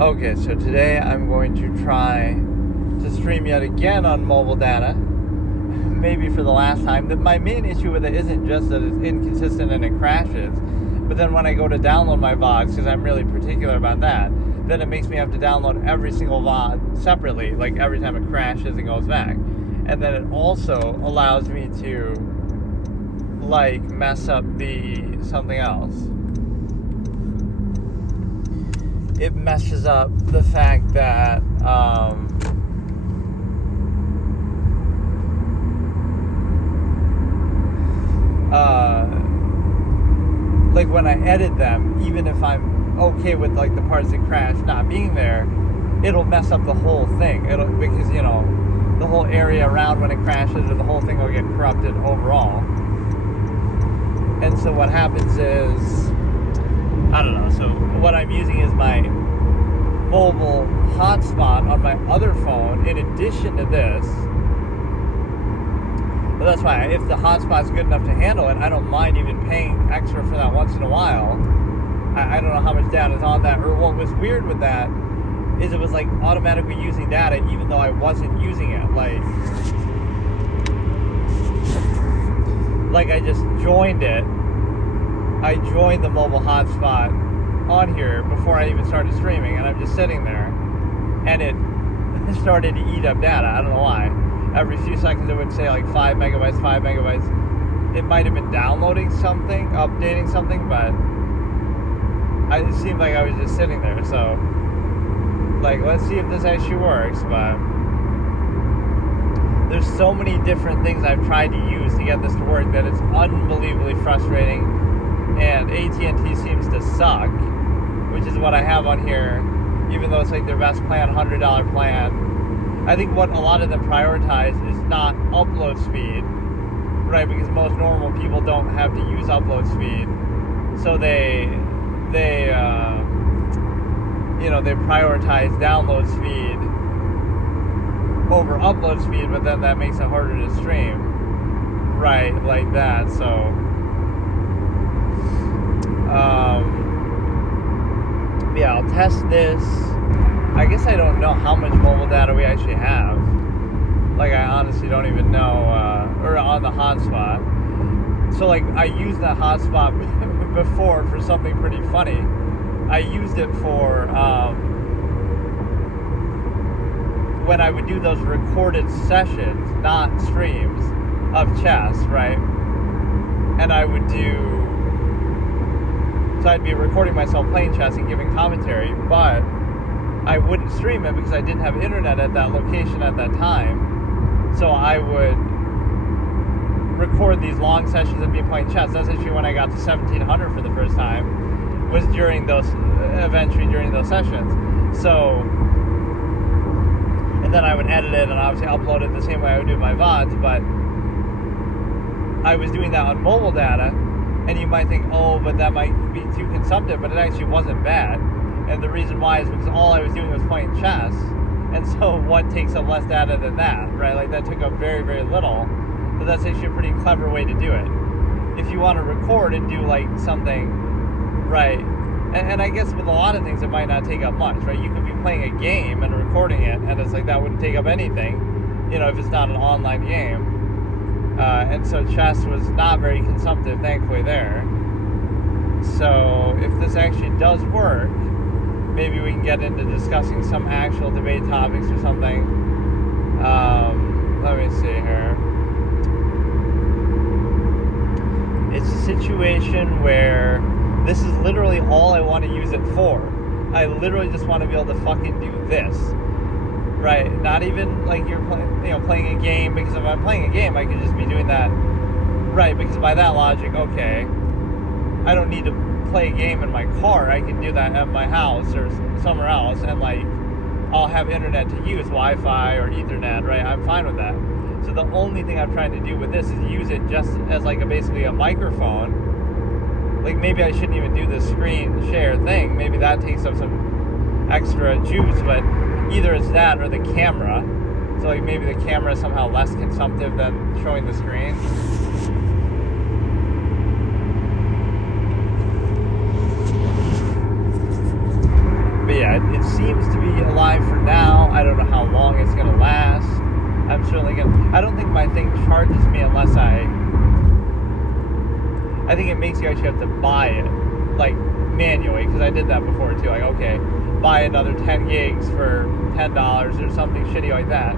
Okay, so today I'm going to try to stream yet again on mobile data. Maybe for the last time. My main issue with it isn't just that it's inconsistent and it crashes, but then when I go to download my VODs, because I'm really particular about that, then it makes me have to download every single VOD separately, like every time it crashes and goes back. And then it also allows me to, like, mess up something else. It messes up the fact that, like when I edit them, even if I'm okay with like the parts that crash not being there, it'll mess up the whole thing. Because the whole area around when it crashes, or the whole thing will get corrupted overall. And so what happens is, I don't know. So what I'm using is my mobile hotspot on my other phone in addition to this. But that's why if the hotspot's good enough to handle it, I don't mind even paying extra for that once in a while. I don't know how much data is on that. Or what was weird with that is it was like automatically using data even though I wasn't using it. Like I just joined it. I joined the mobile hotspot on here before I even started streaming, and I'm just sitting there, and it started to eat up data. I don't know why. Every few seconds it would say like 5 megabytes, 5 megabytes. It might have been downloading something, updating something, but it seemed like I was just sitting there. So, like, let's see if this actually works. But there's so many different things I've tried to use to get this to work that it's unbelievably frustrating. And AT&T seems to suck, which is what I have on here, even though it's like their best plan, $100 plan. I think what a lot of them prioritize is not upload speed, right? Because most normal people don't have to use upload speed, so they prioritize download speed over upload speed, but then that makes it harder to stream, right? Like that. So, yeah, I'll test this. I guess I don't know how much mobile data we actually have. Like, I honestly don't even know, or on the hotspot. So, like, I used that hotspot before for something pretty funny. I used it for, when I would do those recorded sessions, not streams, of chess, right? And I would so I'd be recording myself playing chess and giving commentary, but I wouldn't stream it because I didn't have internet at that location at that time. So I would record these long sessions of me playing chess. That's actually when I got to 1700 for the first time, was during those sessions. So, and then I would edit it and obviously upload it the same way I would do my VODs, but I was doing that on mobile data, and you might think, oh, but that might be too consumptive, but it actually wasn't bad. And the reason why is because all I was doing was playing chess. And so what takes up less data than that, right? Like, that took up very, very little. But that's actually a pretty clever way to do it. If you want to record and do, like, something, right? And I guess with a lot of things, it might not take up much, right? You could be playing a game and recording it, and it's like that wouldn't take up anything, if it's not an online game. And so chess was not very consumptive, thankfully, there. So if this actually does work, maybe we can get into discussing some actual debate topics or something. Let me see here. It's a situation where this is literally all I want to use it for. I literally just want to be able to fucking do this. Right? Not even like you're playing a game, because if I'm playing a game, I could just be doing that. Right? Because by that logic, okay, I don't need to play a game in my car. I can do that at my house or somewhere else, and like I'll have internet to use, Wi-Fi or Ethernet, right? I'm fine with that. So the only thing I'm trying to do with this is use it just as like basically a microphone. Like, maybe I shouldn't even do the screen share thing. Maybe that takes up some extra juice, but either it's that or the camera. So like maybe the camera is somehow less consumptive than showing the screen. But yeah, it seems to be alive for now. I don't know how long it's gonna last. I'm certainly gonna. I don't think my thing charges me unless I think it makes you actually have to buy it, like manually, because I did that before too. Like, okay, buy another 10 gigs for $10 or something shitty like that.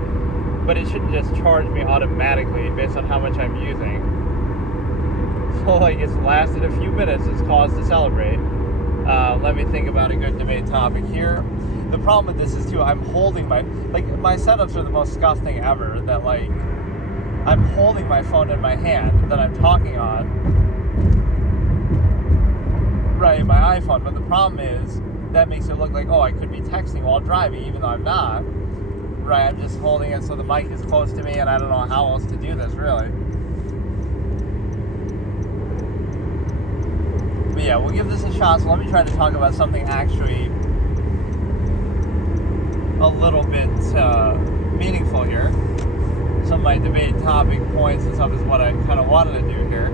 But it shouldn't just charge me automatically based on how much I'm using. So like it's lasted a few minutes. It's cause to celebrate. Let me think about a good debate topic here. The problem with this is too, I'm holding my setups are the most scuffed thing ever. That like I'm holding my phone in my hand that I'm talking on, right, my iPhone. But the problem is that makes it look like, oh, I could be texting while driving, even though I'm not. Right, I'm just holding it so the mic is close to me, and I don't know how else to do this really. But yeah, we'll give this a shot. So let me try to talk about something actually a little bit meaningful here. Some of my debate topic points and stuff is what I kind of wanted to do here.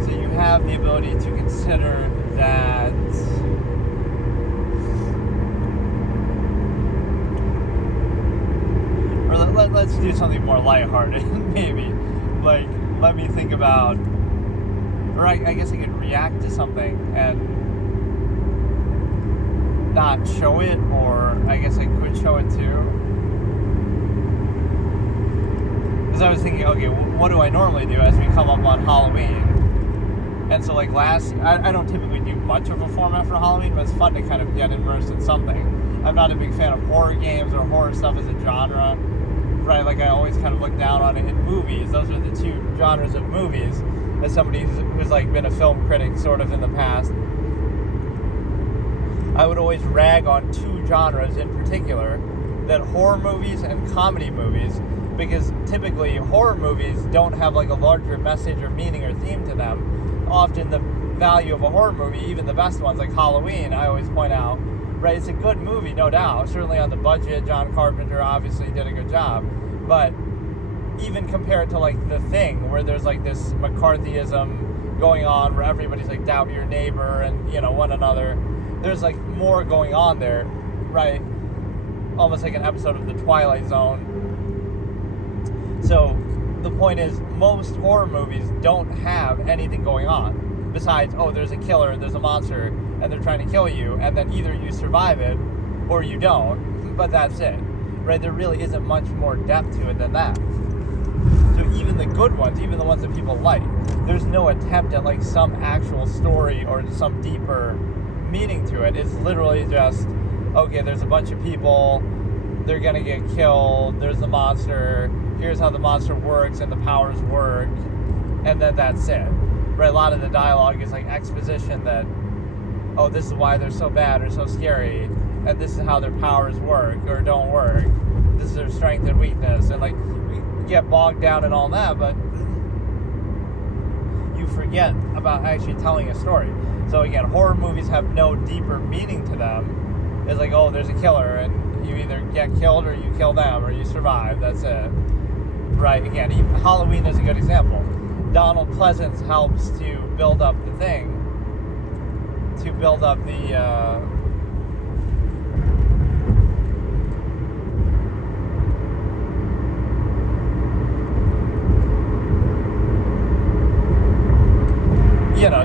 So you have the ability to consider that let's do something more lighthearted, maybe. Like, let me think about, or I guess I could react to something and not show it, or I guess I could show it too. Because I was thinking, okay, what do I normally do as we come up on Halloween? And so, like, I don't typically do much of a format for Halloween, but it's fun to kind of get immersed in something. I'm not a big fan of horror games or horror stuff as a genre. Right, like I always kind of look down on it in movies. Those are the two genres of movies. As somebody who's like been a film critic sort of in the past, I would always rag on two genres in particular, that horror movies and comedy movies, because typically horror movies don't have like a larger message or meaning or theme to them. Often the value of a horror movie, even the best ones like Halloween, I always point out, right, it's a good movie, no doubt. Certainly on the budget, John Carpenter obviously did a good job. But even compared to like The Thing, where there's like this McCarthyism going on, where everybody's like doubt your neighbor and, you know, one another. There's like more going on there, right? Almost like an episode of The Twilight Zone. So the point is, most horror movies don't have anything going on besides, oh, there's a killer, there's a monster, and they're trying to kill you, and then either you survive it or you don't, but that's it, right? There really isn't much more depth to it than that. So even the good ones, even the ones that people like, there's no attempt at like some actual story or some deeper meaning to it. It's literally just, okay, there's a bunch of people, they're gonna get killed, there's the monster, here's how the monster works and the powers work, and then that's it, right? A lot of the dialogue is like exposition that, oh, this is why they're so bad or so scary, and this is how their powers work or don't work, this is their strength and weakness, and like we get bogged down in all that, but you forget about actually telling a story. So again, horror movies have no deeper meaning to them. It's like, oh, there's a killer, and you either get killed or you kill them or you survive, that's it, right? Again, even Halloween is a good example. Donald Pleasance helps to build up the thing, to build up the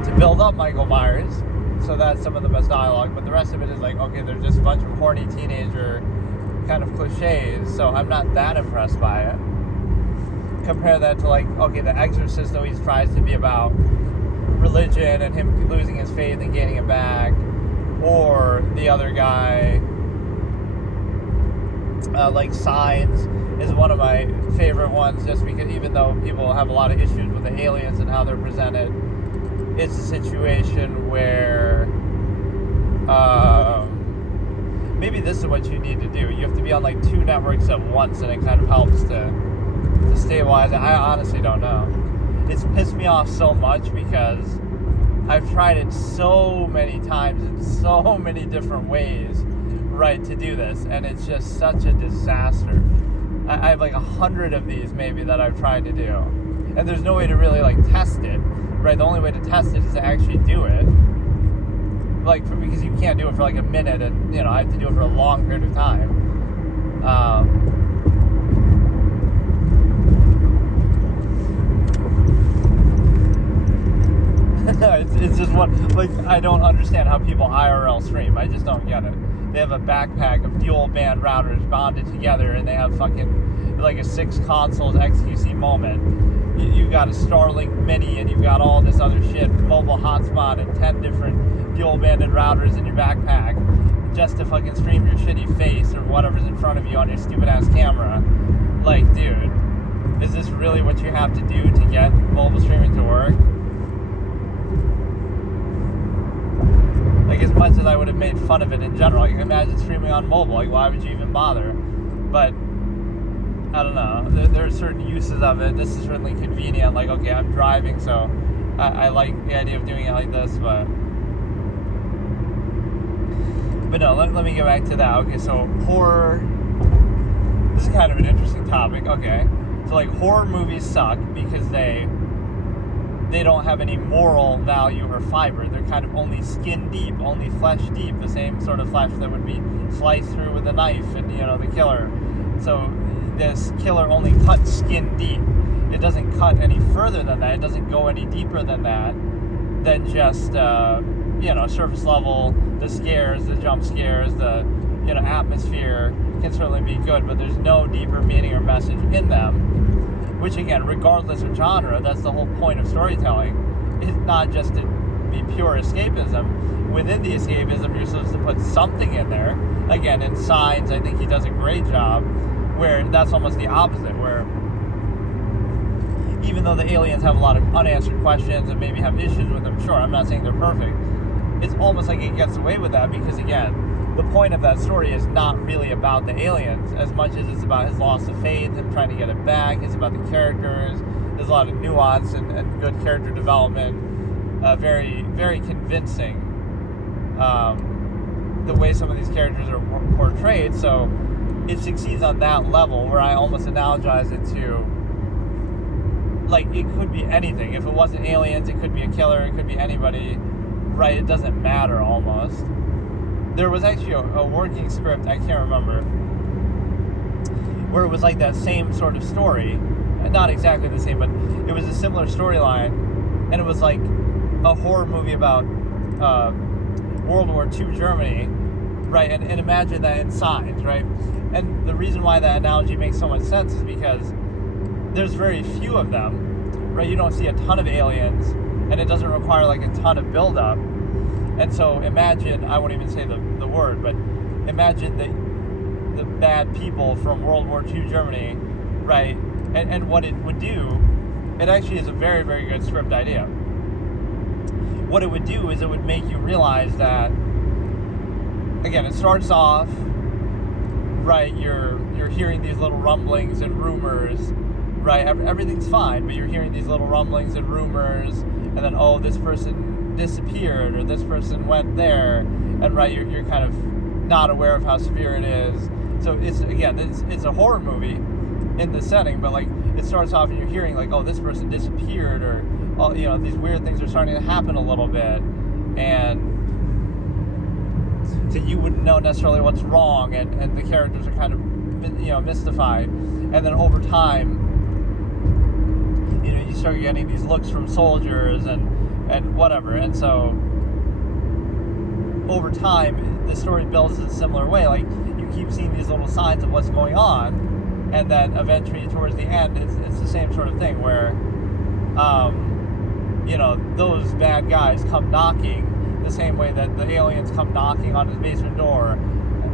to build up Michael Myers. So that's some of the best dialogue, but the rest of it is like, okay, they're just a bunch of horny teenager kind of cliches, so I'm not that impressed by it. Compare that to like, okay, The Exorcist always tries to be about religion and him losing his faith and gaining it back, or the other guy, like Signs is one of my favorite ones, just because even though people have a lot of issues with the aliens and how they're presented, it's a situation where maybe this is what you need to do. You have to be on like two networks at once, and it kind of helps to stabilize it. I honestly don't know. It's pissed me off so much because I've tried it so many times in so many different ways, right, to do this, and it's just such a disaster. I have like 100 of these maybe that I've tried to do, and there's no way to really like test it, right? The only way to test it is to actually do it. like because you can't do it for like a minute, and you know I have to do it for a long period of time. It's just what, like, I don't understand how people IRL stream. I just don't get it. They have a backpack of dual band routers bonded together, and they have fucking like a 6 consoles XQC moment. You've got a Starlink Mini, and you've got all this other shit, mobile hotspot, and 10 different dual banded routers in your backpack just to fucking stream your shitty face or whatever's in front of you on your stupid ass camera. Like, dude, is this really what you have to do to get mobile streaming to work? Like, as much as I would have made fun of it in general, you can imagine streaming on mobile. Like, why would you even bother? But I don't know. There are certain uses of it. This is certainly convenient. Like, okay, I'm driving, so I like the idea of doing it like this. But no, let me get back to that. Okay, so horror. This is kind of an interesting topic. Okay, so like horror movies suck because they don't have any moral value or fiber. They're kind of only skin deep, only flesh deep, the same sort of flesh that would be sliced through with a knife and, you know, the killer. So this killer only cuts skin deep. It doesn't cut any further than that. It doesn't go any deeper than that, than just, you know, surface level, the scares, the jump scares, the, you know, atmosphere can certainly be good, but there's no deeper meaning or message in them. Which, again, regardless of genre, that's the whole point of storytelling. It's not just to be pure escapism. Within the escapism, you're supposed to put something in there. Again, in Signs, I think he does a great job, where that's almost the opposite, where even though the aliens have a lot of unanswered questions and maybe have issues with them, sure, I'm not saying they're perfect, it's almost like it gets away with that because, again, the point of that story is not really about the aliens as much as it's about his loss of faith and trying to get it back. It's about the characters. There's a lot of nuance and good character development. Very, very convincing the way some of these characters are portrayed. So it succeeds on that level where I almost analogize it to, like, it could be anything. If it wasn't aliens, it could be a killer. It could be anybody, right? It doesn't matter almost. There was actually a working script, I can't remember, where it was like that same sort of story. Not exactly the same, but it was a similar storyline. And it was like a horror movie about World War II Germany, right? And imagine that in Signs, right? And the reason why that analogy makes so much sense is because there's very few of them, right? You don't see a ton of aliens, and it doesn't require like a ton of buildup. And so imagine, I won't even say the word, but imagine the bad people from World War II Germany, right? And what it would do, it actually is a very, very good script idea. What it would do is it would make you realize that, again, it starts off, right, you're hearing these little rumblings and rumors, right? Everything's fine, but you're hearing these little rumblings and rumors, and then, oh, this person disappeared or this person went there, and right, you're kind of not aware of how severe it is. So it's, again, it's a horror movie in the setting, but like it starts off and you're hearing like, oh, this person disappeared, or, oh, you know, these weird things are starting to happen a little bit, and so you wouldn't know necessarily what's wrong, and the characters are kind of, you know, mystified, and then over time, you know, you start getting these looks from soldiers and whatever. And so over time, the story builds in a similar way. Like, you keep seeing these little signs of what's going on, and then eventually towards the end, it's the same sort of thing where, you know, those bad guys come knocking the same way that the aliens come knocking on his basement door.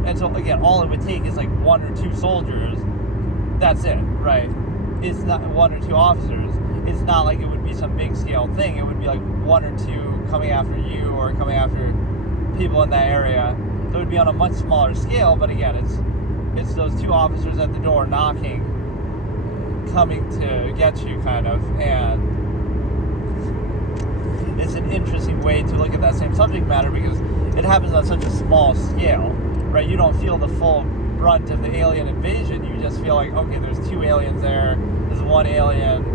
And so, again, all it would take is like 1 or 2 soldiers. That's it, right? It's not 1 or 2 officers. It's not like it would be some big scale thing. It would be like 1 or 2 coming after you or coming after people in that area. So it would be on a much smaller scale, but again, it's those 2 officers at the door knocking, coming to get you, kind of, and it's an interesting way to look at that same subject matter because it happens on such a small scale, right? You don't feel the full brunt of the alien invasion. You just feel like, okay, there's 2 aliens there, there's 1 alien.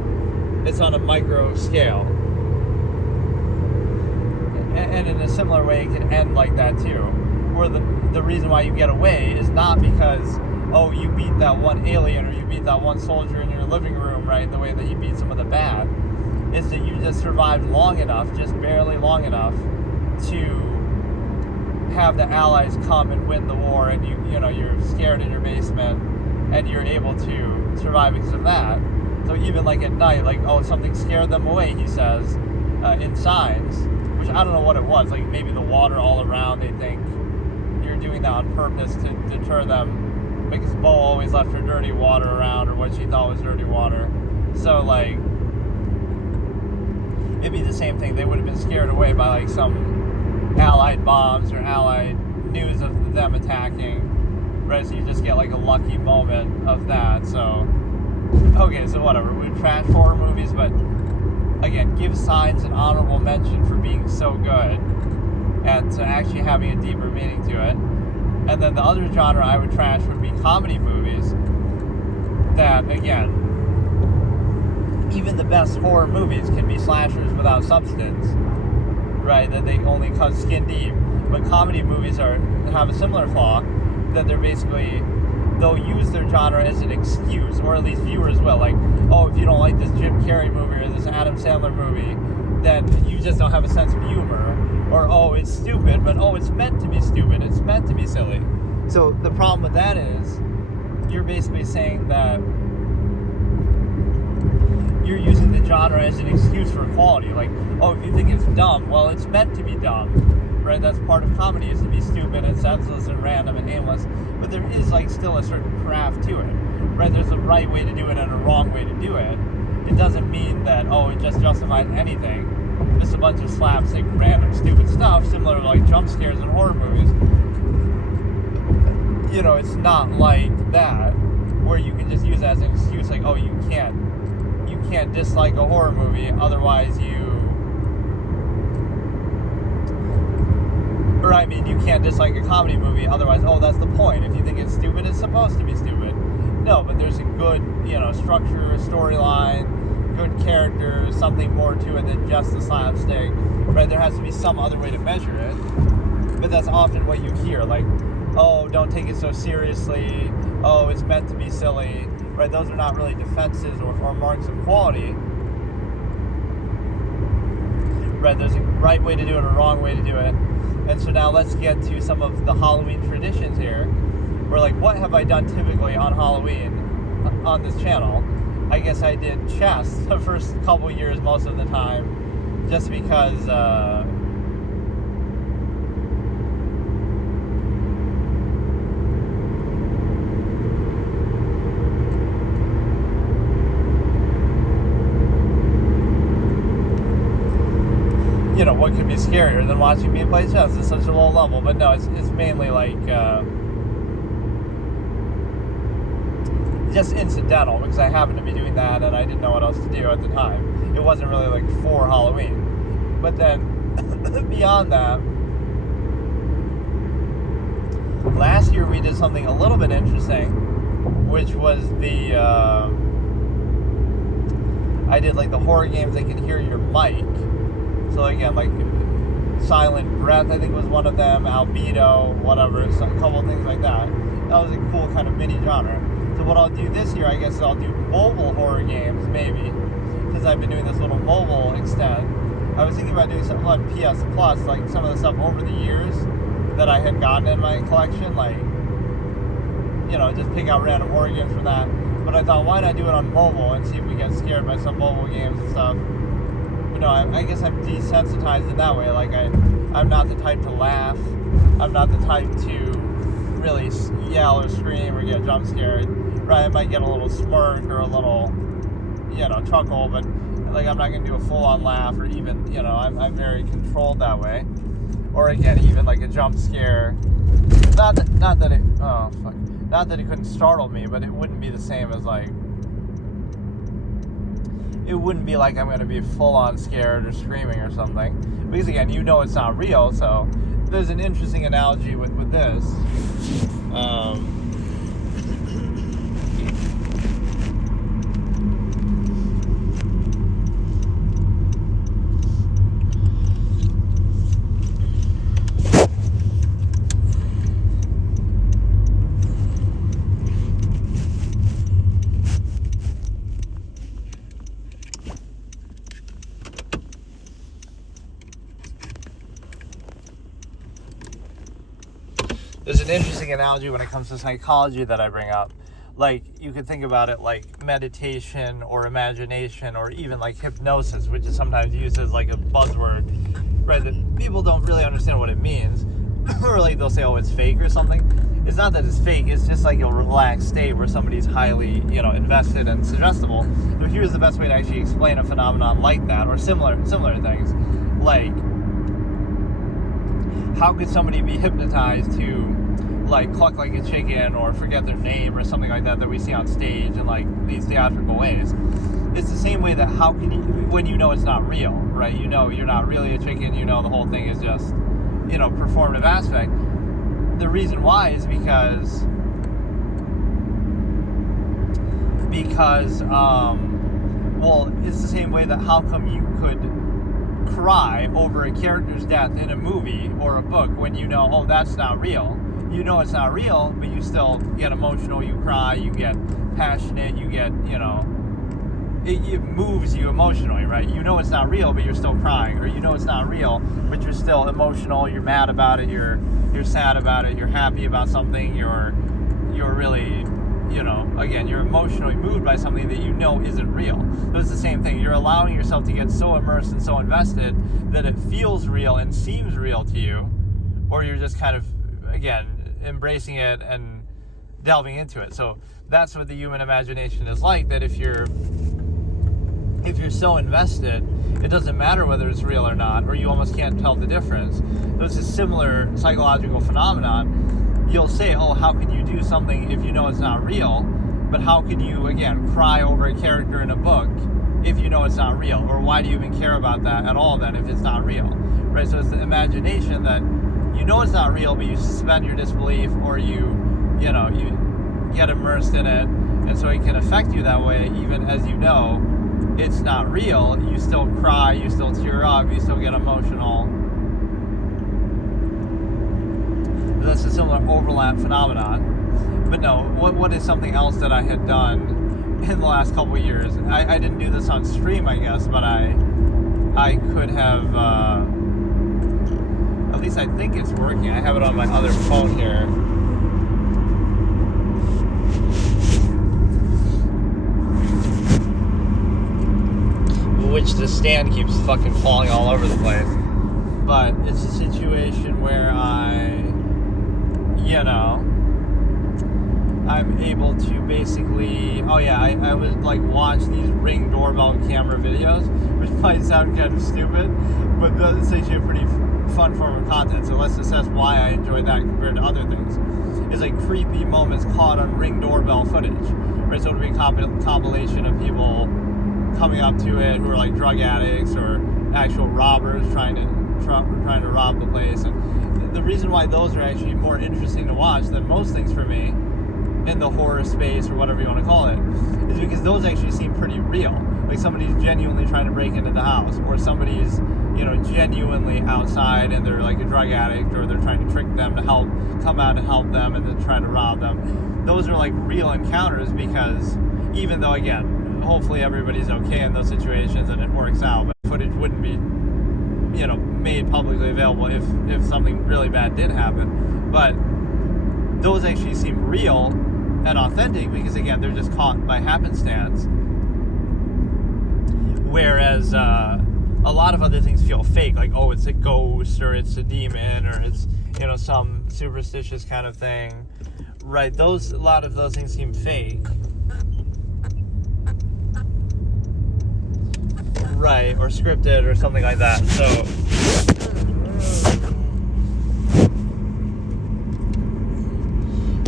It's on a micro scale. and in a similar way, it can end like that too, where the reason why you get away is not because, oh, you beat that one alien or you beat that one soldier in your living room, right, the way that you beat some of the bad. It's that you just survived long enough, just barely long enough, to have the Allies come and win the war, and you're scared in your basement, and you're able to survive because of that. So even like at night, like, oh, something scared them away, he says, in signs, which I don't know what it was, like maybe the water all around, they think you're doing that on purpose to deter them, because Bo always left her dirty water around, or what she thought was dirty water. So like, it'd be the same thing. They would have been scared away by like some Allied bombs or Allied news of them attacking, right? So you just get like a lucky moment of that. So, okay, so whatever. We trash horror movies, but again, give Signs an honorable mention for being so good and to actually having a deeper meaning to it. And then the other genre I would trash would be comedy movies that, again, even the best horror movies can be slashers without substance, right? That they only cut skin deep. But comedy movies have a similar flaw, that they're basically, they'll use their genre as an excuse, or at least viewers will. Like, oh, if you don't like this Jim Carrey movie or this Adam Sandler movie, then you just don't have a sense of humor. Or, oh, it's stupid, but oh, it's meant to be stupid. It's meant to be silly. So the problem with that is, you're basically saying that you're using the genre as an excuse for quality. Like, oh, if you think it's dumb, well, it's meant to be dumb, right? That's part of comedy, is to be stupid and senseless and random and aimless. But there is like still a certain craft to it, right? There's a right way to do it and a wrong way to do it. It doesn't mean that, oh, it just justifies anything. Just a bunch of slapstick, random, stupid stuff, similar to like jump scares in horror movies. You know, it's not like that, where you can just use that as an excuse, like, oh, you can't dislike a horror movie, otherwise you can't dislike a comedy movie, otherwise, oh, that's the point. If you think it's stupid, it's supposed to be stupid. No, but there's a good, structure, storyline, good characters, something more to it than just the slapstick, right? There has to be some other way to measure it, but that's often what you hear, like, oh, don't take it so seriously, oh, it's meant to be silly, right? Those are not really defenses or marks of quality, right? There's a right way to do it and a wrong way to do it. And so now let's get to some of the Halloween traditions here. We're like, what have I done typically on Halloween on this channel? I guess I did chess the first couple years most of the time, just because what could be scarier than watching me play chess at such a low level? But no, it's mainly like just incidental, because I happened to be doing that and I didn't know what else to do at the time. It wasn't really like for Halloween. But then beyond that, last year we did something a little bit interesting, which was I did like the horror games that can hear your mic. So again, like Silent Breath, I think was one of them, Albedo, whatever, a couple things like that. That was a cool kind of mini genre. So what I'll do this year, I guess, is I'll do mobile horror games, maybe, because I've been doing this little mobile extent. I was thinking about doing something on PS Plus, like some of the stuff over the years that I had gotten in my collection, like, just pick out random horror games from that. But I thought, why not do it on mobile and see if we get scared by some mobile games and stuff. But no, I guess I'm desensitized in that way. Like, I'm not the type to laugh. I'm not the type to really yell or scream or get jump scared. Right, I might get a little smirk or a little, chuckle, but like I'm not going to do a full-on laugh, or even, I'm very controlled that way. Or again, even like a jump scare. Not that it couldn't startle me, but it wouldn't be the same as like, it wouldn't be like I'm going to be full-on scared or screaming or something. Because again, it's not real, so there's an interesting analogy with this. there's an interesting analogy when it comes to psychology that I bring up. Like, you could think about it like meditation or imagination or even like hypnosis, which is sometimes used as like a buzzword, right? That people don't really understand what it means. Or like they'll say, oh, it's fake or something. It's not that it's fake, it's just like a relaxed state where somebody's highly, invested and suggestible. So here's the best way to actually explain a phenomenon like that, or similar things. Like, how could somebody be hypnotized to like cluck like a chicken or forget their name or something like that we see on stage in like these theatrical ways? It's the same way that how can you, when you know it's not real, right? You know you're not really a chicken, the whole thing is just, performative aspect. The reason why is because it's the same way that how come you could cry over a character's death in a movie or a book when oh, that's not real. It's not real, but you still get emotional, you cry, you get passionate, you get, it moves you emotionally, right? It's not real, but you're still crying. Or it's not real, but you're still emotional, you're mad about it, you're sad about it, you're happy about something, you're really, again, you're emotionally moved by something that isn't real. So it's the same thing. You're allowing yourself to get so immersed and so invested that it feels real and seems real to you, or you're just kind of, again, embracing it and delving into it. So that's what the human imagination is like, that if you're so invested, it doesn't matter whether it's real or not, or you almost can't tell the difference. There's a similar psychological phenomenon. You'll say, oh, how can you do something if it's not real? But how can you, again, cry over a character in a book if it's not real? Or why do you even care about that at all then if it's not real? Right? So it's the imagination that it's not real, but you suspend your disbelief, or you get immersed in it, and so it can affect you that way, even as it's not real. You still cry, you still tear up, you still get emotional. That's a similar overlap phenomenon. But no, what is something else that I had done in the last couple of years? I didn't do this on stream, I guess, but I could have, at least I think it's working. I have it on my other phone here. Which the stand keeps fucking falling all over the place. But it's a situation where I'm able to basically, I would like watch these Ring doorbell camera videos, which might sound kind of stupid, but that's actually a pretty fun form of content. So let's assess why I enjoy that compared to other things. It's like creepy moments caught on Ring doorbell footage, right? So it would be a compilation of people coming up to it who are like drug addicts or actual robbers trying to rob the place. And the reason why those are actually more interesting to watch than most things for me in the horror space or whatever you want to call it is because those actually seem pretty real. Like somebody's genuinely trying to break into the house, or somebody's genuinely outside and they're like a drug addict, or they're trying to trick them to come out and help them and then try to rob them. Those are like real encounters, because even though, again, hopefully everybody's okay in those situations and it works out, but footage wouldn't be made publicly available if something really bad did happen. But those actually seem real and authentic because, again, they're just caught by happenstance, whereas a lot of other things feel fake, like, oh, it's a ghost, or it's a demon, or it's some superstitious kind of thing, right? A lot of those things seem fake. Right, or scripted or something like that.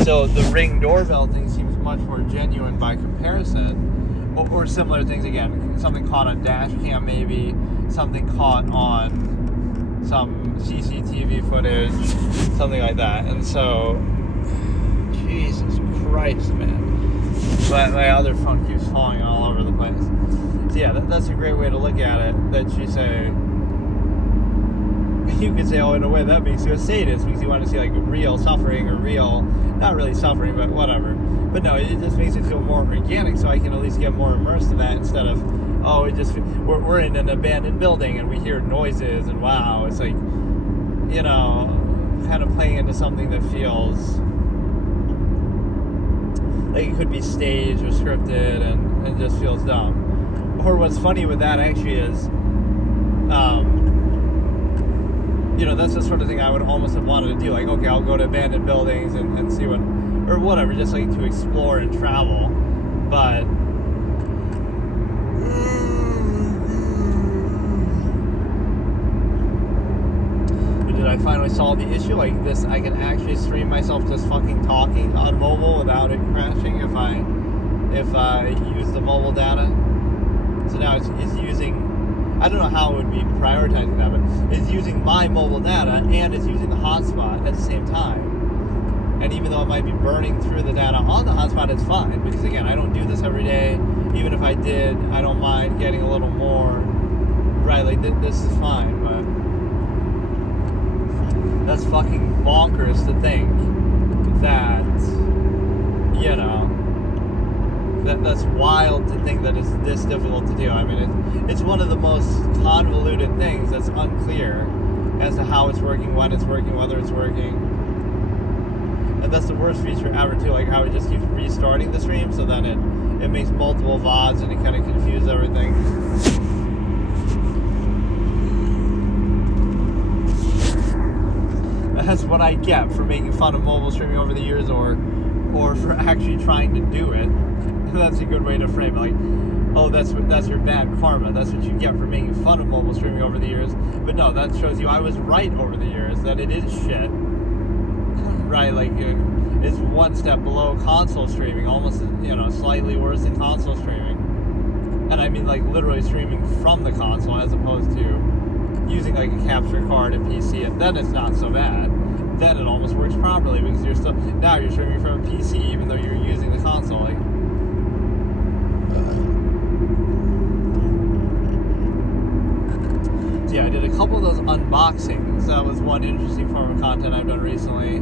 So the Ring doorbell thing seems much more genuine by comparison. Or similar things, again, something caught on dash cam maybe, something caught on some CCTV footage, something like that. And so, Jesus Christ, man. My other phone keeps falling all over the place. So yeah, that's a great way to look at it, that you could say, oh, in a way that makes you a sadist because you want to see like real suffering, or real, not really suffering, but whatever. But no, it just makes it feel more organic, so I can at least get more immersed in that instead of, oh, we're in an abandoned building and we hear noises and wow, it's like, kind of playing into something that feels like it could be staged or scripted and just feels dumb. Or what's funny with that actually is, that's the sort of thing I would almost have wanted to do. Like, okay, I'll go to abandoned buildings and see what, or whatever, just like to explore and travel. But did I finally solve the issue? Like this, I can actually stream myself just fucking talking on mobile without it crashing if I use the mobile data. So now it's using, I don't know how it would be prioritizing that, but it's using my mobile data and it's using the hotspot at the same time. And even though it might be burning through the data on the hotspot, it's fine. Because again, I don't do this every day. Even if I did, I don't mind getting a little more. Right, like this is fine, but that's fucking bonkers to think that, that's wild to think that it's this difficult to do. I mean, it's one of the most convoluted things that's unclear as to how it's working, when it's working, whether it's working. And that's the worst feature ever too, like how it just keeps restarting the stream, so then it makes multiple VODs and it kind of confuses everything. That's what I get for making fun of mobile streaming over the years, or for actually trying to do it. That's a good way to frame it. Like, oh, that's your bad karma. That's what you get for making fun of mobile streaming over the years. But no, that shows you I was right over the years, that it is shit. Right, like it's one step below console streaming, almost, slightly worse than console streaming. And I mean like literally streaming from the console as opposed to using like a capture card and PC, and then it's not so bad. Then it almost works properly because you're streaming from a PC even though you're using the console. Like, so yeah, I did a couple of those unboxings. That was one interesting form of content I've done recently.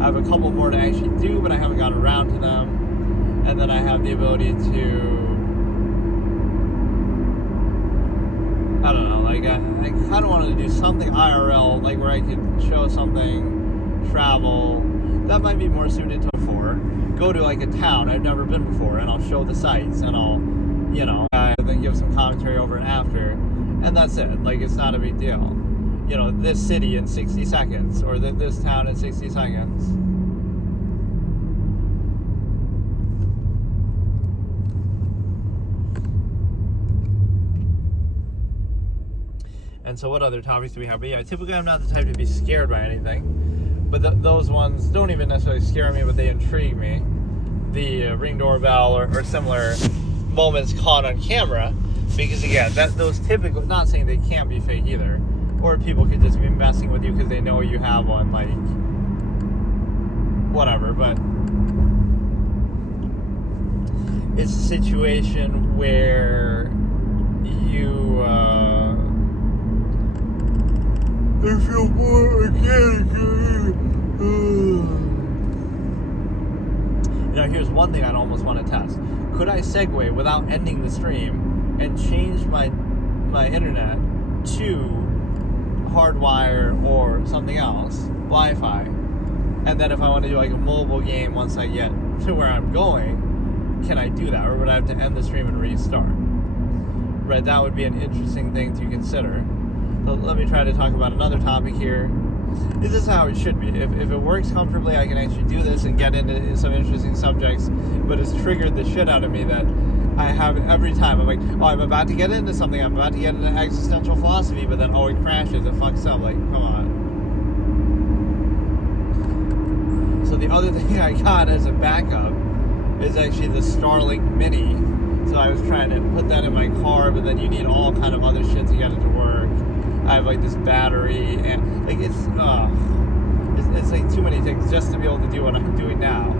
I have a couple more to actually do, but I haven't gotten around to them. And then I have the ability to, I don't know, like I kind of wanted to do something IRL, like where I could show something, travel. That might be more suited to before. Go to like a town I've never been before, and I'll show the sights, and I'll, then give some commentary over and after, and that's it. Like, it's not a big deal. This city in 60 seconds, or this town in 60 seconds. And so what other topics do we have? But yeah, typically I'm not the type to be scared by anything. But those ones don't even necessarily scare me, but they intrigue me. The Ring doorbell or similar moments caught on camera. Because again, those typical, not saying they can't be fake either. Or people could just be messing with you because they know you have one, like, whatever. But it's a situation where you, I feel more organic. Here's one thing I'd almost want to test. Could I segue without ending the stream and change my internet to hardwire or something else, Wi-Fi, and then if I want to do like a mobile game once I get to where I'm going, can I do that, or would I have to end the stream and restart? Right, that would be an interesting thing to consider. So let me try to talk about another topic here. This is how it should be. If it works comfortably, I can actually do this and get into some interesting subjects, but it's triggered the shit out of me that I have every time. I'm like, oh, I'm about to get into something, I'm about to get into existential philosophy, but then, it crashes, it fucks up, like, come on. So the other thing I got as a backup is actually the Starlink Mini. So I was trying to put that in my car, but then you need all kind of other shit to get it to work. I have like this battery, and like it's like too many things just to be able to do what I'm doing now.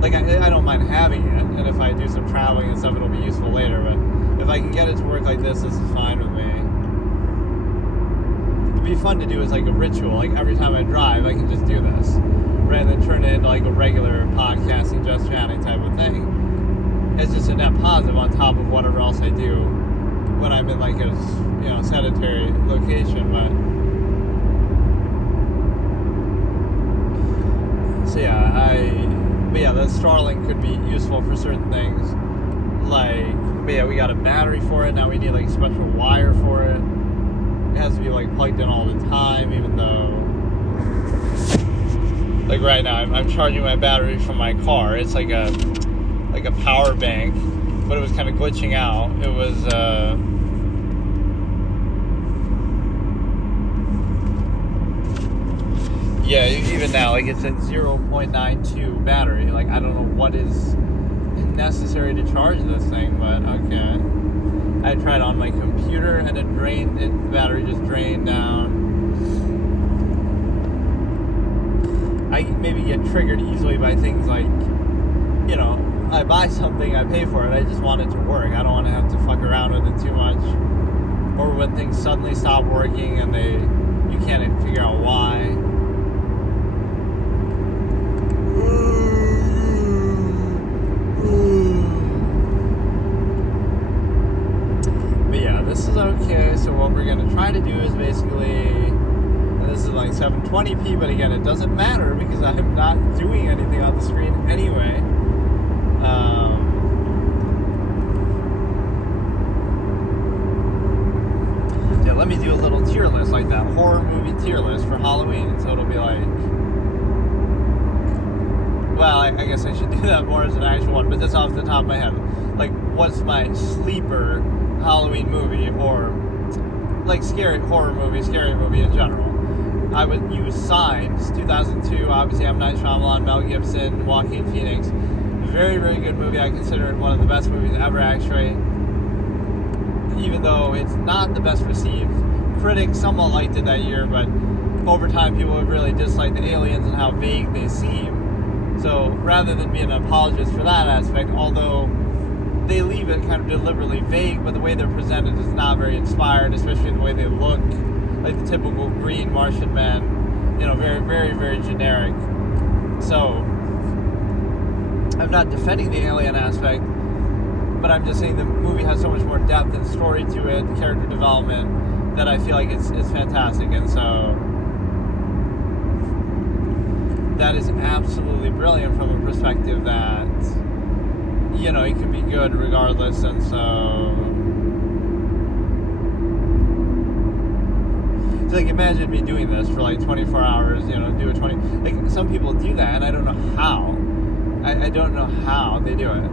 Like I don't mind having it, and if I do some traveling and stuff, it'll be useful later. But if I can get it to work like this is fine with me. It'd be fun to do as like a ritual. Like every time I drive, I can just do this, rather than turn it into like a regular podcasting, just chatting type of thing. It's just a net positive on top of whatever else I do when I'm in like a sedentary location. But So the Starlink could be useful for certain things. We got a battery for it. Now we need like a special wire for it. It has to be like plugged in all the time, even though, like right now, I'm charging my battery from my car. It's like a power bank, but it was kind of glitching out. It was even now, like it's at 0.92 battery. Like I don't know what is necessary to charge this thing, but okay. I tried on my computer and the battery just drained down. I maybe get triggered easily by things like, I buy something, I pay for it, I just want it to work. I don't want to have to fuck around with it too much. Or when things suddenly stop working and you can't even figure out why. But yeah, this is okay. So what we're going to try to do is basically, and this is like 720p, but again, it doesn't matter because I'm not doing anything on the screen anyway. Let me do a little tier list, like that horror movie tier list for Halloween. So it'll be like, well, I guess I should do that more as an actual one, but that's off the top of my head. Like, what's my sleeper Halloween movie, or like scary movie in general? I would use Signs, 2002. Obviously, M. Night Shyamalan, Mel Gibson, Joaquin Phoenix. Very, very good movie. I consider it one of the best movies ever, actually. Even though it's not the best received. Critics somewhat liked it that year, but over time people would really dislike the aliens and how vague they seem. So rather than being an apologist for that aspect, although they leave it kind of deliberately vague, but the way they're presented is not very inspired, especially the way they look, like the typical green Martian men, very, very, very generic. So I'm not defending the alien aspect, but I'm just saying the movie has so much more depth and story to it, the character development, that I feel like it's fantastic. And so that is absolutely brilliant from a perspective that, it can be good regardless. And so like, imagine me doing this for like 24 hours, do a 20, like some people do that, and I don't know how. I don't know how they do it.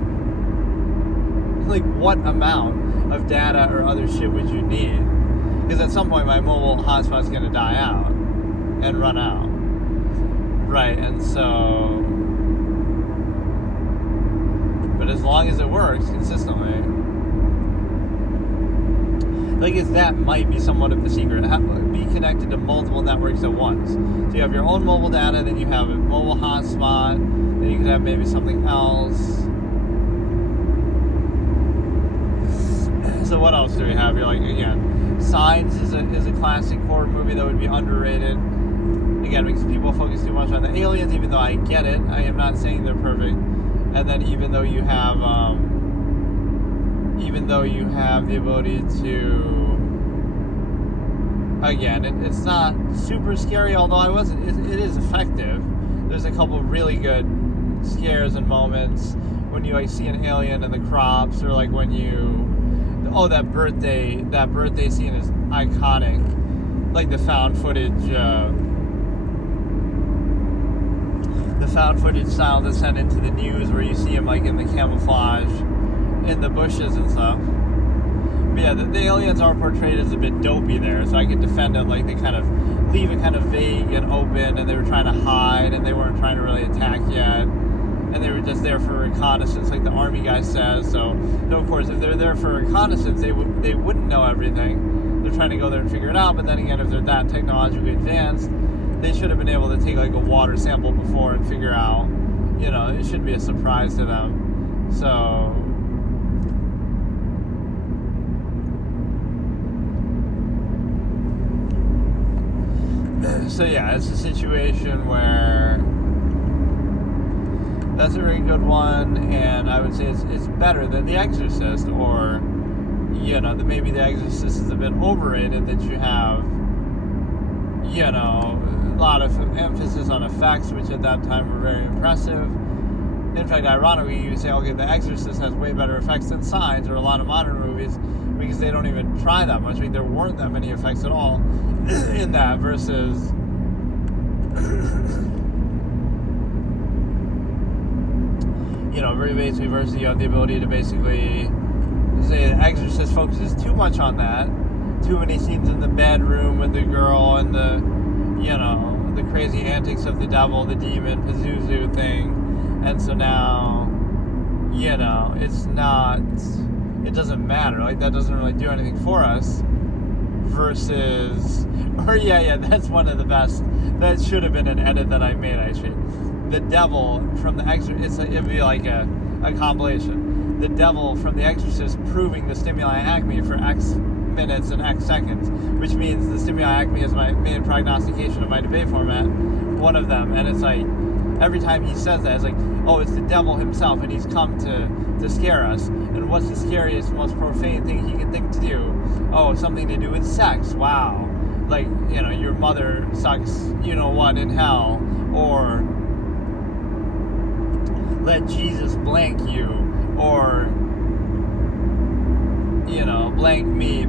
Like, what amount of data or other shit would you need? Because at some point my mobile hotspot's going to die out and run out. Right, and so, but as long as it works consistently, like, that might be somewhat of the secret. Be connected to multiple networks at once. So you have your own mobile data, then you have a mobile hotspot, then you could have maybe something else. So what else do we have here? Like, again, Signs is a classic horror movie that would be underrated. Again, because people focus too much on the aliens, even though I get it. I am not saying they're perfect. And then even though you have the ability to, again, it's not super scary, although it is effective. There's a couple of really good scares and moments when you like see an alien in the crops, or like when that birthday scene is iconic. Like the found footage style that's sent into the news, where you see him like in the camouflage in the bushes and stuff. But yeah, the aliens are portrayed as a bit dopey there, so I could defend it. Like, they kind of leave it kind of vague and open, and they were trying to hide, and they weren't trying to really attack yet, and they were just there for reconnaissance, like the army guy says. So of course, if they're there for reconnaissance, they wouldn't know everything. They're trying to go there and figure it out. But then again, if they're that technologically advanced, they should have been able to take like a water sample before and figure out, it shouldn't be a surprise to them. So yeah, it's a situation where that's a very good one, and I would say it's better than The Exorcist, or that maybe The Exorcist is a bit overrated, that you have lot of emphasis on effects, which at that time were very impressive. In fact, ironically, you say, okay, The Exorcist has way better effects than Signs or a lot of modern movies, because they don't even try that much. I mean, there weren't that many effects at all in that versus very basically versus you have the ability to basically say The Exorcist focuses too much on that. Too many scenes in the bedroom with the girl and the crazy antics of the devil, the demon, Pazuzu thing. And so now, it doesn't matter. Like, that doesn't really do anything for us. Versus, that's one of the best. That should have been an edit that I made, actually. The devil from The Exorcist, it'd be like a compilation. The devil from The Exorcist proving the stimuli acme for X minutes and X seconds, which means the stimuli acme is my main prognostication of my debate format, one of them. And it's like, every time he says that, it's like, oh, it's the devil himself, and he's come to scare us. And what's the scariest, most profane thing he can think to do? Oh, something to do with sex. Wow. Like, your mother sucks, what, in hell. Or let Jesus blank you. Or, blank me.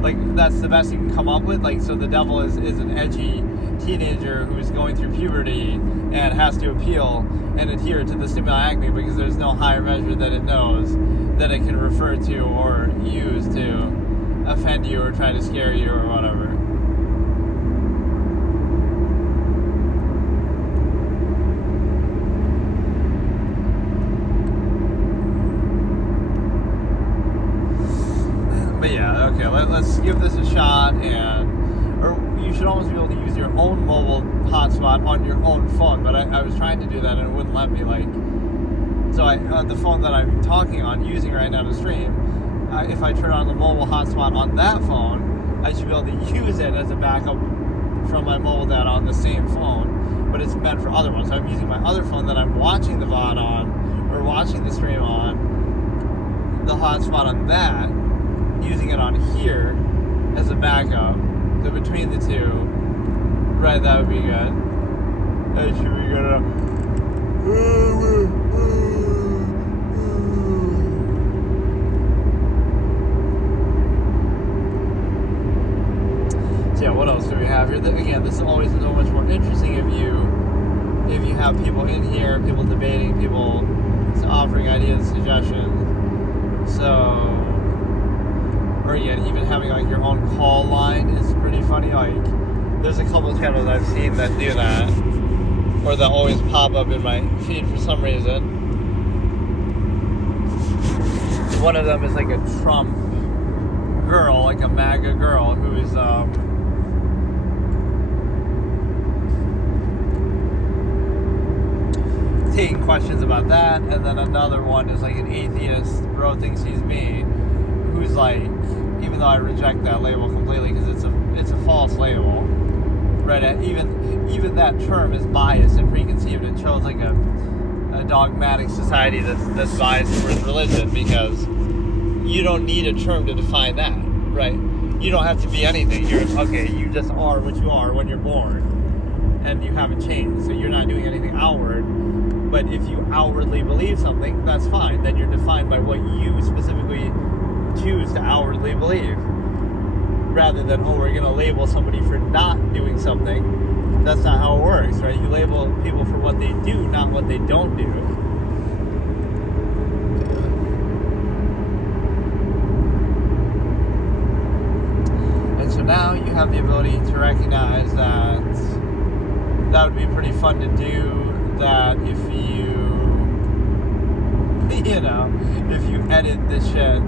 Like, that's the best you can come up with. Like, so the devil is an edgy teenager who's going through puberty and has to appeal and adhere to the stimuli acme because there's no higher measure that it knows that it can refer to or use to offend you or try to scare you or whatever. But yeah, okay, let's give this a shot, or you should almost be able to use your own mobile hotspot on your own phone, but I was trying to do that and it wouldn't let me, so the phone that I'm using right now to stream, if I turn on the mobile hotspot on that phone, I should be able to use it as a backup from my mobile data on the same phone, but it's meant for other ones. So I'm using my other phone that I'm watching the VOD on, or watching the stream on, the hotspot on that, using it on here as a backup. So between the two, right, that would be good. That should be good enough. So yeah, what else do we have here? Again, this is always so much more interesting if you have people in here, people debating, people offering ideas, suggestions. So, or again, even having like your own call line is pretty funny. Like, there's a couple of channels I've seen that do that, or that always pop up in my feed for some reason. One of them is like a Trump girl, like a MAGA girl, who is taking questions about that, and then another one is like an atheist, bro thinks he's me, who's like, even though I reject that label completely because it's a false label, right? Even that term is biased and preconceived. It shows like a dogmatic society that's biased towards religion, because you don't need a term to define that, right? You don't have to be anything. You just are what you are when you're born, and you haven't changed, so you're not doing anything outward. But if you outwardly believe something, that's fine. Then you're defined by what you specifically choose to outwardly believe, rather than, we're going to label somebody for not doing something. That's not how it works, right? You label people for what they do, not what they don't do. And so now you have the ability to recognize that would be pretty fun to do. That if you edit this shit,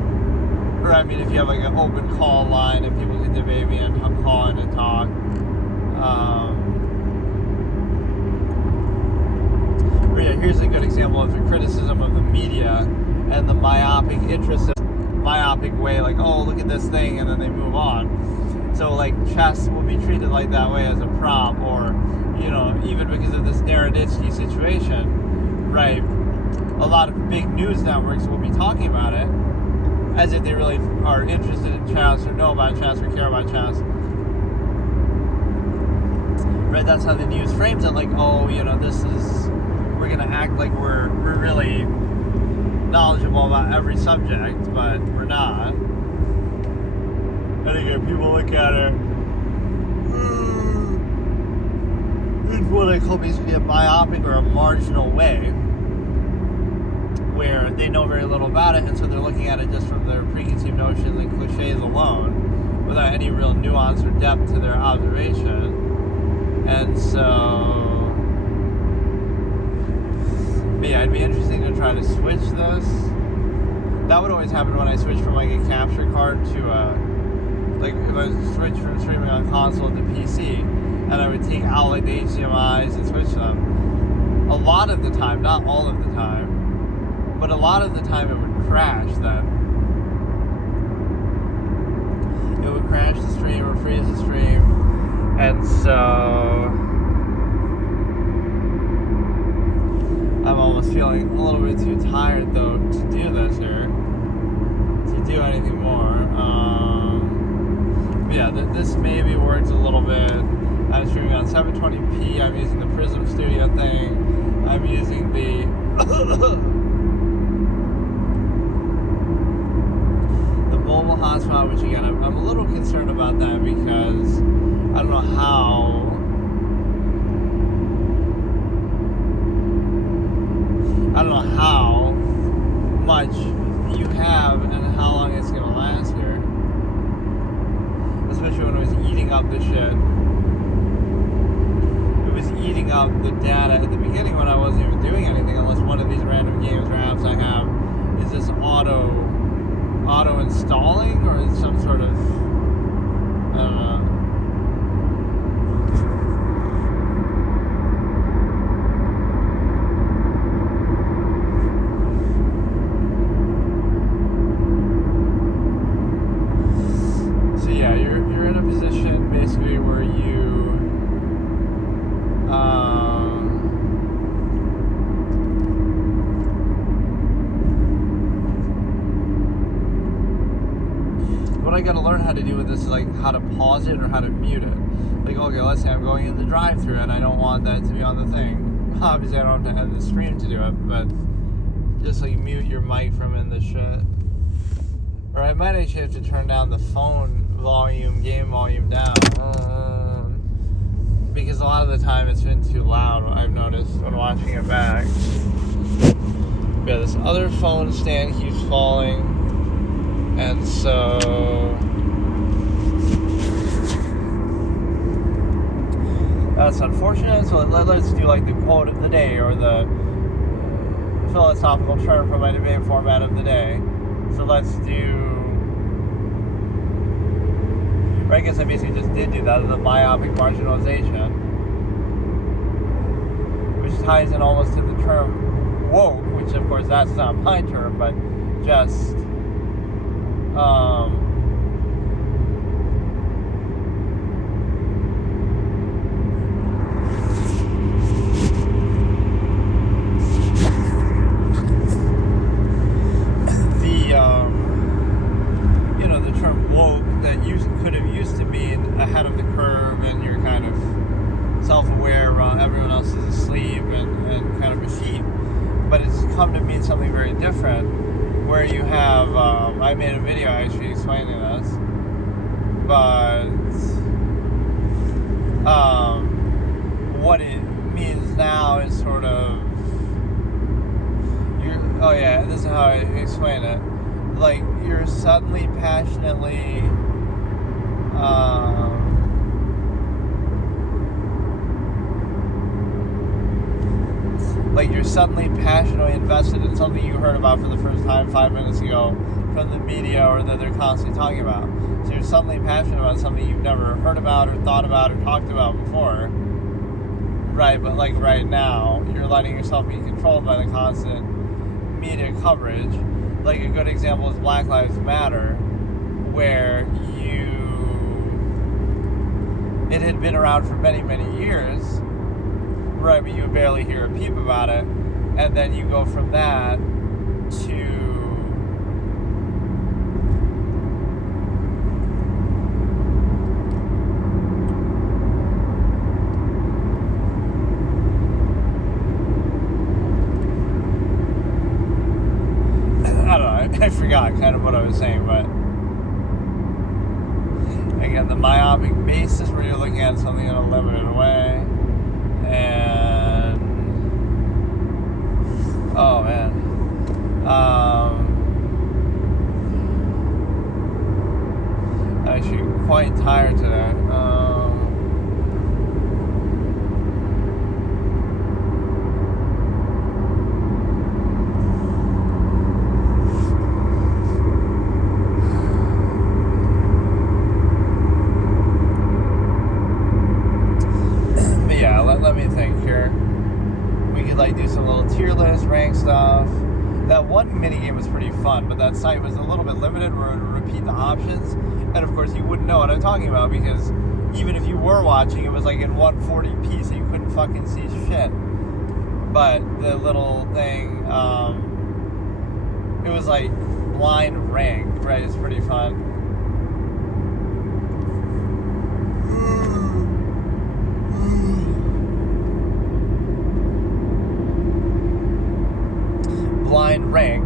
or if you have like an open call line and people can debate me and call in and talk. Here's a good example of the criticism of the media and the myopic way, like, oh, look at this thing, and then they move on. So like chess will be treated like that way as a prop, or even because of this Naroditsky situation, right? A lot of big news networks will be talking about it as if they really are interested in chess or know about chess or care about chess. Right, that's how the news frames it, like, oh, we're gonna act like we're really knowledgeable about every subject, but we're not. And again, people look at it in what I call basically a myopic or a marginal way, where they know very little about it, and so they're looking at it just from their preconceived notions and cliches alone, without any real nuance or depth to their observation. And so, yeah, it'd be interesting to try to switch this. That would always happen when I switched from like a capture card to like if I switched from streaming on console to PC, and I would take out like the HDMIs and switch them. A lot of the time, not all of the time, but a lot of the time it would crash then. It would crash the stream or freeze the stream. And so I'm almost feeling a little bit too tired though to do this here, to do anything more. But yeah, this maybe works a little bit. I'm streaming on 720p. I'm using the Prism Studio thing. I'm using the the mobile hotspot, which again I'm a little concerned about that because I don't know how much you have and how long it's gonna last here. Especially when it was eating up the shit. It was eating up the data at the beginning when I wasn't even doing anything, unless one of these random games or apps I have is this auto installing, or is some sort of, I don't know. What I gotta learn how to do with this is like how to pause it or how to mute it. Like, okay, let's say I'm going in the drive-thru and I don't want that to be on the thing. Obviously, I don't have to end the stream to do it, but just like mute your mic from in the shit. Or I might actually have to turn down the phone volume, game volume down. Because a lot of the time it's been too loud, I've noticed when watching it back. Yeah, this other phone stand keeps falling. And so that's unfortunate. So let's do like the quote of the day or the philosophical term for my debate format of the day. So let's do, or I guess I basically just did do that, the myopic marginalization, which ties in almost to the term woke, which of course that's not my term, but just the term woke that could have used to be ahead of the curve, and you're kind of self-aware while everyone else is asleep and kind of a sheep, but it's come to mean something very different, where you have, I made a video actually explaining this, but what it means now is sort of, this is how I explain it, like you're suddenly passionately invested in something you heard about for the first time 5 minutes ago from the media, or that they're constantly talking about. So you're suddenly passionate about something you've never heard about or thought about or talked about before. Right, but like right now, you're letting yourself be controlled by the constant media coverage. Like a good example is Black Lives Matter, where it had been around for many, many years, right, but you would barely hear a peep about it, and then you go from that to I forgot kind of what I was saying, but again, the myopic base is where you're looking at something in a limited way. And oh man, I'm actually quite tired today. Let me think here. We could like do some little tier list, rank stuff. That one mini game was pretty fun, but that site was a little bit limited where it would repeat the options. And of course you wouldn't know what I'm talking about because even if you were watching, it was like in 140p, so you couldn't fucking see shit. But the little thing, it was like blind rank, right? It's pretty fun. Blind rank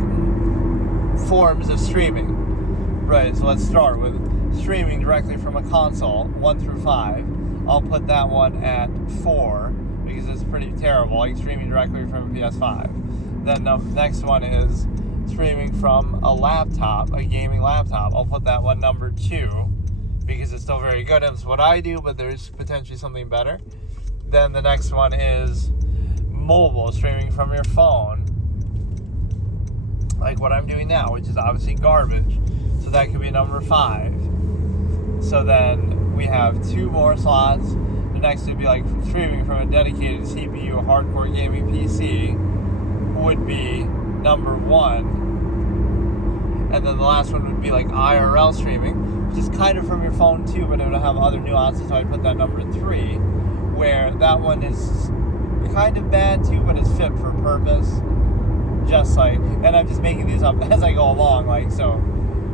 forms of streaming, right? So let's start with streaming directly from a console, 1 through 5. I'll put that one at 4 because it's pretty terrible, like streaming directly from a PS5. Then the next one is streaming from a laptop, a gaming laptop. I'll put that one number 2 because it's still very good. It's what I do, but there's potentially something better. Then the next one is mobile, streaming from your phone, like what I'm doing now, which is obviously garbage. So that could be number 5. So then we have 2 more slots. The next would be like streaming from a dedicated CPU hardcore gaming PC would be number 1. And then the last one would be like IRL streaming, which is kind of from your phone too, but it would have other nuances. So I'd put that number 3, where that one is kind of bad too, but it's fit for purpose. Just like, and I'm just making these up as I go along, like, so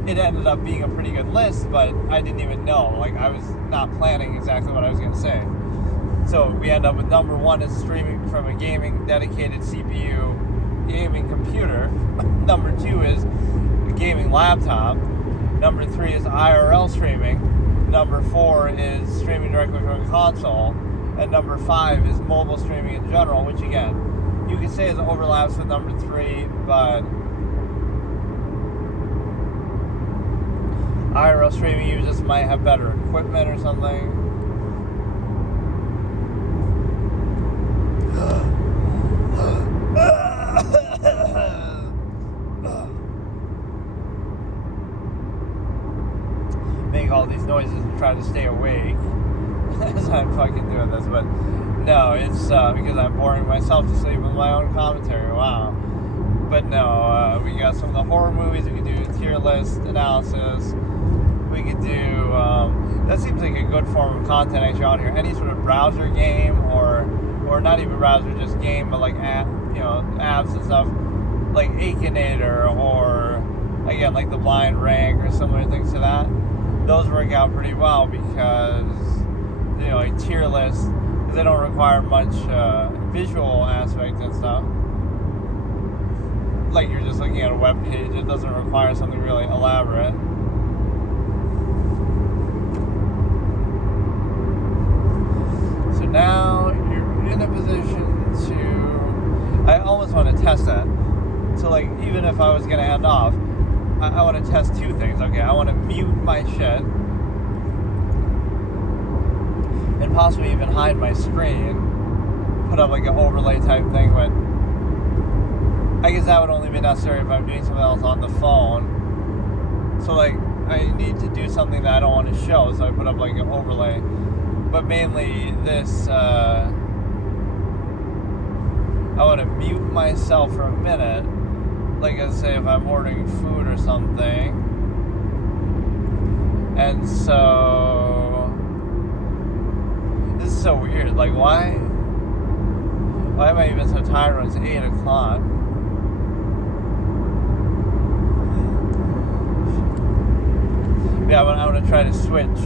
it ended up being a pretty good list, but I didn't even know, like, I was not planning exactly what I was going to say. So we end up with number 1 is streaming from a gaming dedicated CPU gaming computer. Number 2 is a gaming laptop. Number 3 is IRL streaming. Number 4 is streaming directly from a console. And number 5 is mobile streaming in general, which again, you could say it overlaps with number 3, but IRL streaming users might have better equipment or something. Make all these noises and try to stay awake as I'm fucking doing this, but no, it's because I'm boring myself to sleep with my own commentary. Wow. But no, we got some of the horror movies. We could do tier list analysis. We could do, that seems like a good form of content actually on here. Any sort of browser game or not even browser, just game, but like apps and stuff, like Akinator or, again, like the blind rank or similar things to that. Those work out pretty well because, like tier lists, they don't require much visual aspect and stuff. Like you're just looking at a web page. It doesn't require something really elaborate. So now you're in a position to... I almost want to test that. So like even if I was going to end off, I want to test 2 things. Okay, I want to mute my shit and possibly even hide my screen, put up like an overlay type thing, but I guess that would only be necessary if I'm doing something else on the phone. So like I need to do something that I don't want to show, so I put up like an overlay. But mainly this, I want to mute myself for a minute, like let's say if I'm ordering food or something. And so this is so weird. Like, why am I even so tired when it's 8 o'clock? Yeah, but I'm gonna try to switch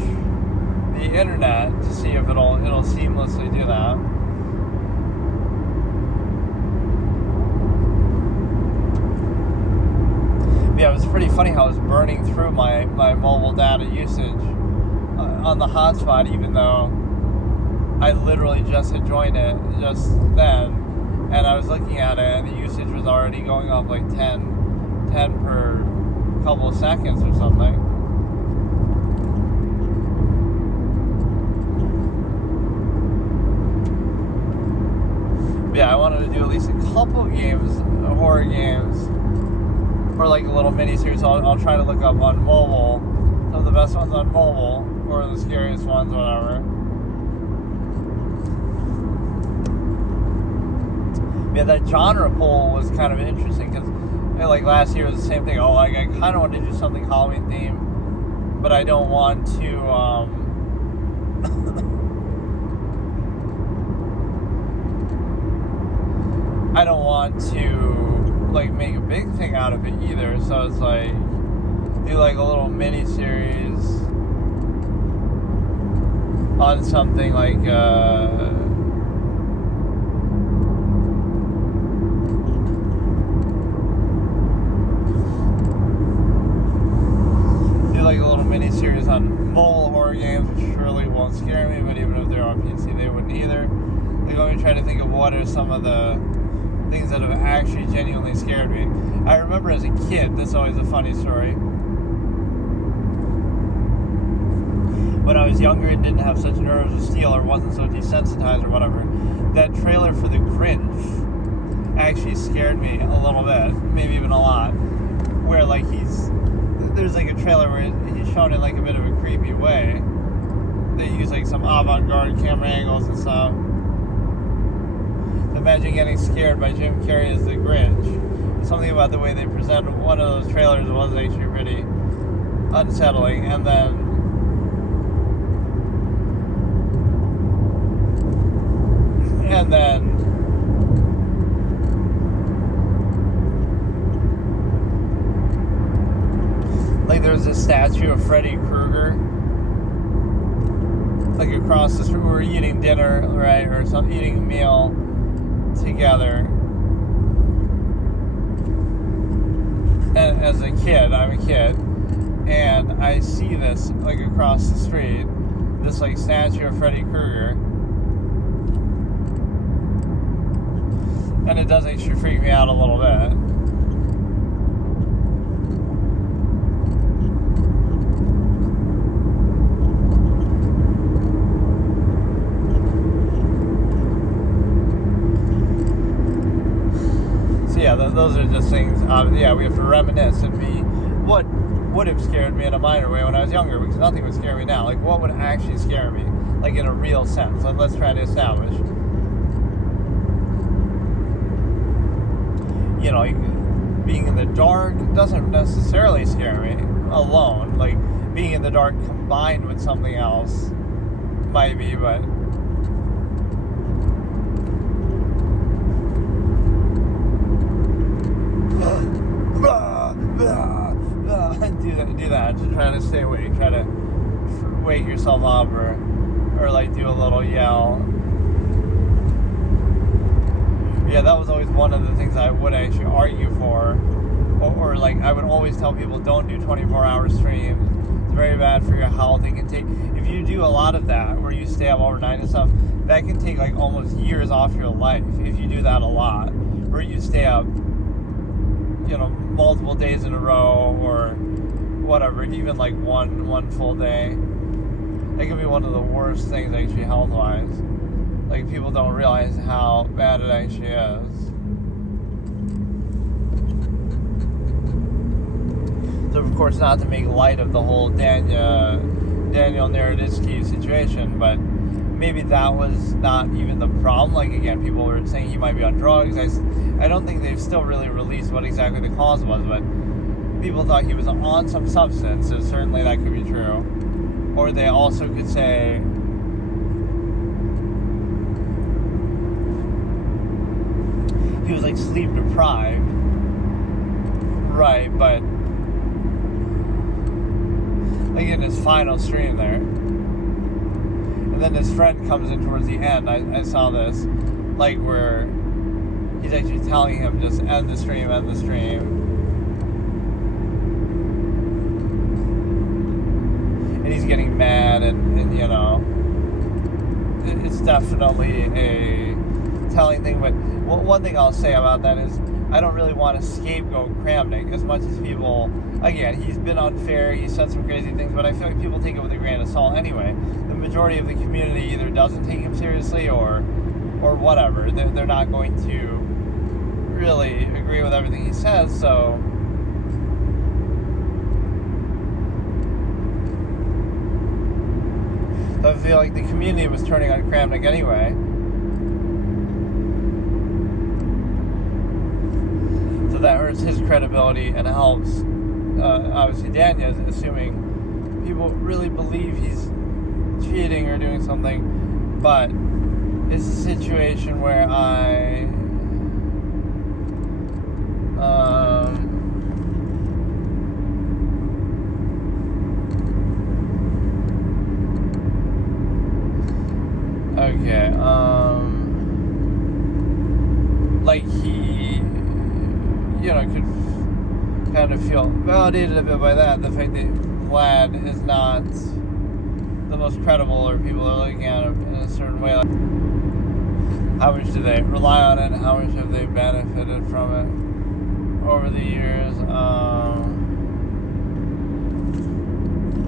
the internet to see if it'll seamlessly do that. Yeah, I was funny how it's burning through my mobile data usage on the hotspot, even though I literally just had joined it just then, and I was looking at it, and the usage was already going up like 10 per couple of seconds or something. Yeah, I wanted to do at least a couple of games, horror games, or like a little mini series. I'll try to look up on mobile some of the best ones on mobile, or the scariest ones, whatever. Yeah, that genre poll was kind of interesting because, like last year was the same thing. Oh, like I kind of want to do something Halloween themed, but I don't want to. I don't want to like make a big thing out of it either. So it's like do like a little mini series on something like. Like a little mini series on mobile horror games, which surely won't scare me, but even if they're on PC, they wouldn't either. Like, let me try to think of what are some of the things that have actually genuinely scared me. I remember as a kid, this is always a funny story. When I was younger and didn't have such nerves of steel or wasn't so desensitized or whatever, that trailer for The Grinch actually scared me a little bit, maybe even a lot, where like there's like a trailer where he's shown in like a bit of a creepy way. They use like some avant-garde camera angles and stuff. Imagine getting scared by Jim Carrey as the Grinch. Something about the way they presented one of those trailers was actually pretty unsettling. And then like there's a statue of Freddy Krueger like across the street. We were eating dinner, right, or something, eating a meal together. And as a kid, I'm a kid, and I see this like across the street, this like statue of Freddy Krueger, and it does actually freak me out a little bit. Yeah, those are just things. We have to reminisce and be what would have scared me in a minor way when I was younger, because nothing would scare me now. Like, what would actually scare me, like in a real sense? Let's try to establish. You know, being in the dark doesn't necessarily scare me alone. Like, being in the dark combined with something else might be, but. Do that. Just try to stay awake. Try to wake yourself up, or like do a little yell. Yeah, that was always one of the things I would actually argue for, or like I would always tell people, don't do 24-hour streams. It's very bad for your health. It can take, if you do a lot of that, where you stay up overnight and stuff, that can take like almost years off your life if you do that a lot, where you stay up, you know, multiple days in a row, or whatever, even like one full day. It can be one of the worst things actually health-wise. Like, people don't realize how bad it actually is. So of course, not to make light of the whole Daniel Naroditsky situation, but maybe that was not even the problem. Like, again, people were saying he might be on drugs. I don't think they've still really released what exactly the cause was, but people thought he was on some substance, so certainly that could be true. Or they also could say he was like sleep deprived, right? But like in his final stream there, and then his friend comes in towards the end. I saw this, like, where he's actually telling him just end the stream. and he's getting mad, and you know, it's definitely a telling thing. But one thing I'll say about that is I don't really want to scapegoat Kramnik as much as people. Again, he's been unfair, he said some crazy things, but I feel like people take it with a grain of salt anyway. The majority of the community either doesn't take him seriously or whatever. They're not going to really agree with everything he says, so I feel like the community was turning on Kramnik anyway. So that hurts his credibility and helps, obviously, Daniel's, assuming people really believe he's cheating or doing something. But it's a situation where like he, you know, could kind of feel validated a bit by that. The fact that Vlad is not the most credible, or people are looking at him in a certain way. Like, how much do they rely on it? How much have they benefited from it over the years?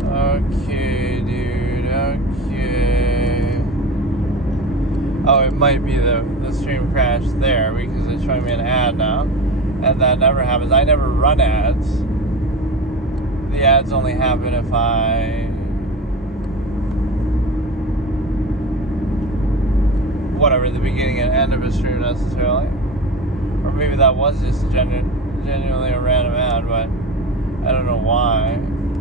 Okay, dude. Okay. Oh, it might be the stream crashed there because it's showing me an ad now, and that never happens. I never run ads. The ads only happen if whatever, the beginning and end of a stream necessarily. Or maybe that was just genuinely a random ad, but I don't know why.